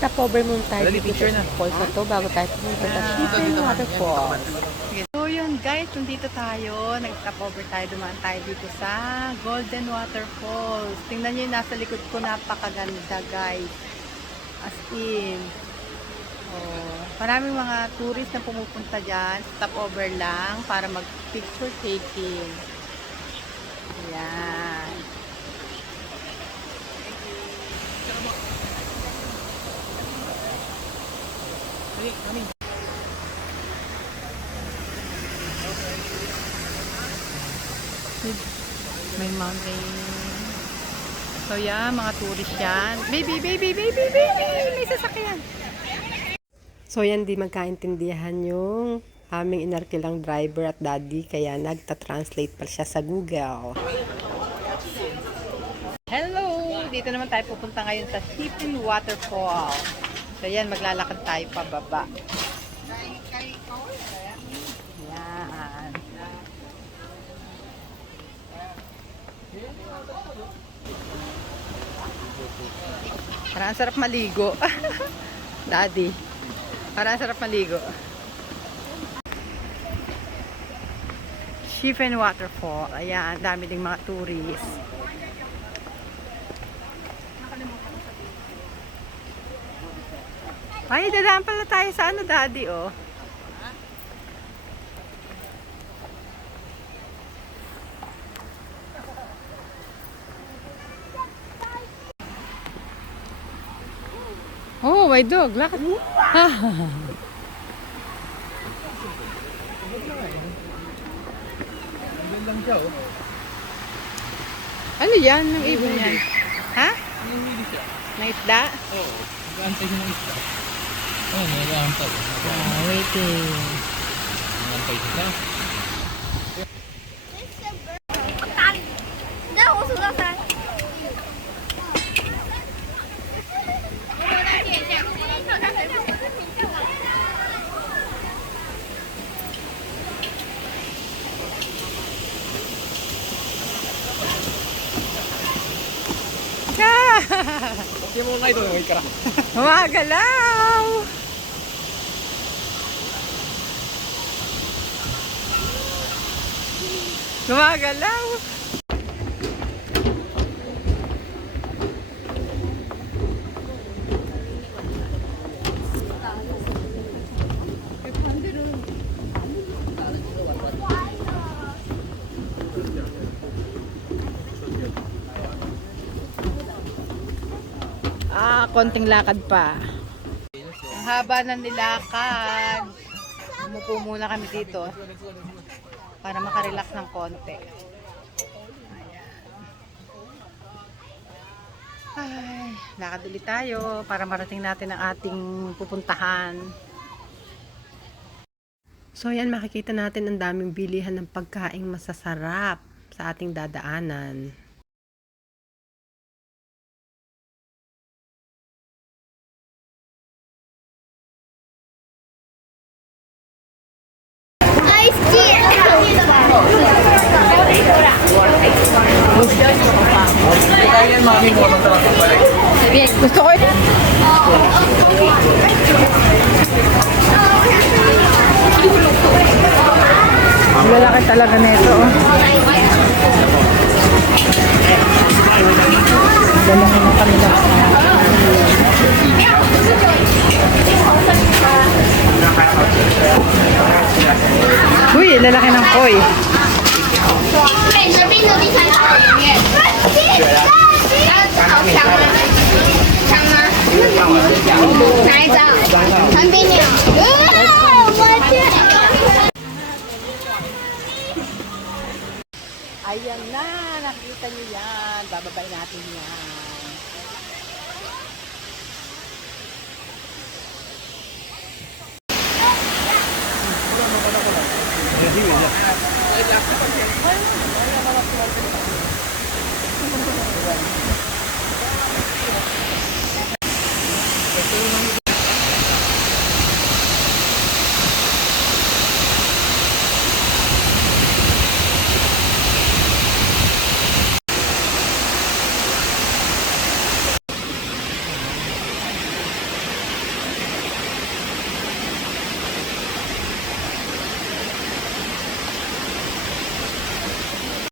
Stopover muna tayo Dali, dito picture sa na. falls na to bago tayo pumunta sa Shipping Waterfall. So yun guys, nandito tayo, nag-stopover tayo, dumaan tayo dito sa Golden Waterfalls. Tingnan nyo yung nasa likod ko, napakaganda guys. As in, maraming mga tourist na pumupunta dyan, stopover lang para mag-picture taking. Ayan. May mountain. So yan, mga tourist yan. Baby, baby, baby, baby! May sasakyan. So yan, di magkaintindihan yung aming inarkilang driver at daddy, kaya nagta-translate pa siya sa Google. Hello! Dito naman tayo pupunta ngayon sa Shipping Waterfall. So yan, maglalakad tayo pababa. Yan. Parang sarap maligo. Daddy. Parang sarap maligo. Shipping Waterfall. Ayan, dami ding mga tourists. Ay, dadaan pala tayo sa ano, daddy, oh. Oh, my dog. Lakad. Lang siya, oh. Ano yan? Nang ibon yan? Ha? Nanginili siya. May isda? Oo. Nag-aantay siya ng isda. Oo, nag-aantay. Waiting. Nag-aantay siya. Hindi mo nga ito, wait ka. Magalaw! Gumagalaw! Konting lakad pa. Ang haba na nilakad. Umupo muna kami dito para makarelax ng konti. Ay, lakad ulit tayo para marating natin ang ating pupuntahan. So yan, makikita natin ang daming bilihan ng pagkaing masasarap sa ating dadaanan. Kaya yan, mami mo. Nung sarap balik. Gusto ko lalaki talaga nito. Dalawa na kami lang. Uy, lalaki ng koi. Ayan na, nakikita niyo yan. Bababay natin yan.